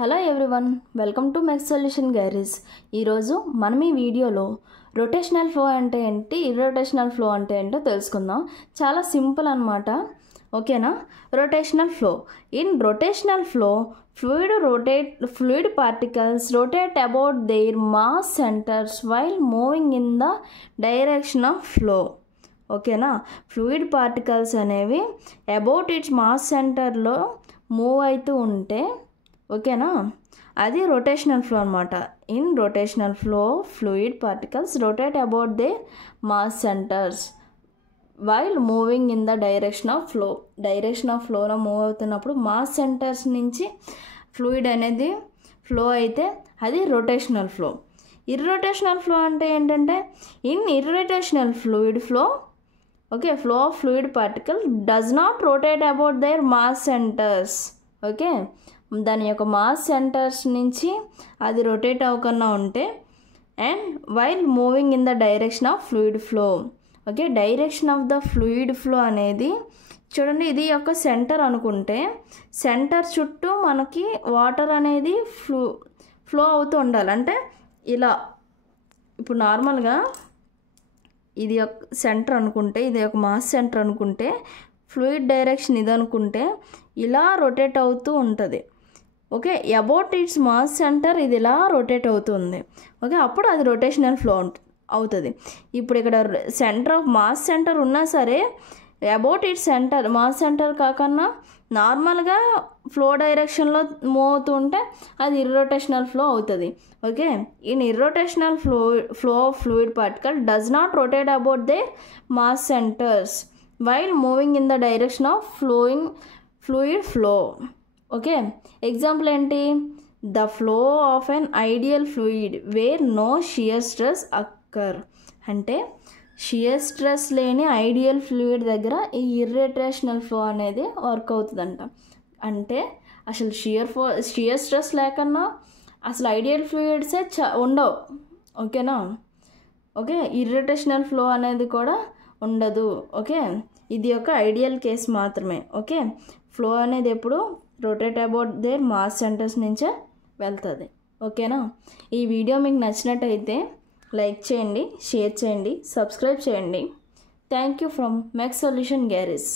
Hello everyone, welcome to mess solution garage. ఈరోజు మనం ఈ వీడియోలో రొటేషనల్ ఫ్లో అంటే ఏంటి, ఇర్రొటేషనల్ ఫ్లో అంటే ఏంటో తెలుసుకుందాం. చాలా సింపుల్ అన్నమాట. ఓకేనా? Rotational flow. In rotational flow fluid particles rotate about their mass centres while moving in the direction of flow. ఓకేనా? ఫ్లూయిడ్ పార్టికల్స్ అనేవి అబౌట్ ఇట్స్ మాస్ సెంటర్లో మూవ్ అవుతూ ఉంటే, ఓకేనా, అది రొటేషనల్ ఫ్లో అనమాట. In rotational flow fluid particles rotate about their mass centres while moving in the direction of flow. Direction of ఫ్లోలో move అవుతున్నప్పుడు మాస్ సెంటర్స్ నుంచి ఫ్లూయిడ్ అనేది ఫ్లో అయితే అది రొటేషనల్ ఫ్లో. ఇర్రొటేషనల్ ఫ్లో అంటే ఏంటంటే, in irrotational fluid flow, okay, flow of fluid particle does not rotate about their mass centres. Okay, దాని యొక్క మాస్ సెంటర్స్ నుంచి అది రొటేట్ అవ్వకుండా ఉంటే, and while moving in the direction of fluid flow. Okay, direction of the fluid flow అనేది చూడండి, ఇది యొక్క సెంటర్ అనుకుంటే, సెంటర్ చుట్టూ మనకి వాటర్ అనేది ఫ్లో అవుతూ ఉండాలి. అంటే ఇలా ఇప్పుడు నార్మల్గా ఇది ఒక సెంటర్ అనుకుంటే, ఇది ఒక మాస్ సెంటర్ అనుకుంటే, ఫ్లూయిడ్ డైరెక్షన్ ఇది అనుకుంటే ఇలా రొటేట్ అవుతూ ఉంటుంది. Okay, about its mass centre ఇది ఇలా రొటేట్ అవుతుంది. ఓకే, అప్పుడు అది రొటేషనల్ ఫ్లో అవుతుంది. ఇప్పుడు ఇక్కడ సెంటర్ ఆఫ్ మాస్ సెంటర్ ఉన్నా సరే, about its centre mass centre కాకుండా నార్మల్గా ఫ్లో డైరెక్షన్లో మూవ్ అవుతూ ఉంటే అది ఇర్రొటేషనల్ ఫ్లో అవుతుంది. Okay, in irrotational flow of fluid particle does not rotate about their mass centres while moving in the direction of fluid flow. Okay, example ఏంటి? The flow of an ideal fluid where no shear stress occur. అంటే shear stress లేని ideal fluid దగ్గర ఈ irrotational flow అనేది work అవుతుందంట. అంటే అసలు shear stress లేకన్నా అసలు ఐడియల్ ఫ్లూయిడ్సే ఉండవు. ఓకేనా? ఓకే, ఇర్రొటేషనల్ ఫ్లో అనేది కూడా ఉండదు. ఓకే, ఇది ఒక ఐడియల్ కేస్ మాత్రమే. ఓకే, ఫ్లో అనేది ఎప్పుడు rotate about their mass centres నుంచే వెళ్తుంది. ఓకేనా? ఈ వీడియో మీకు నచ్చినట్టయితే లైక్ చేయండి, షేర్ చేయండి, సబ్స్క్రైబ్ చేయండి. Thank you from mess solution garage.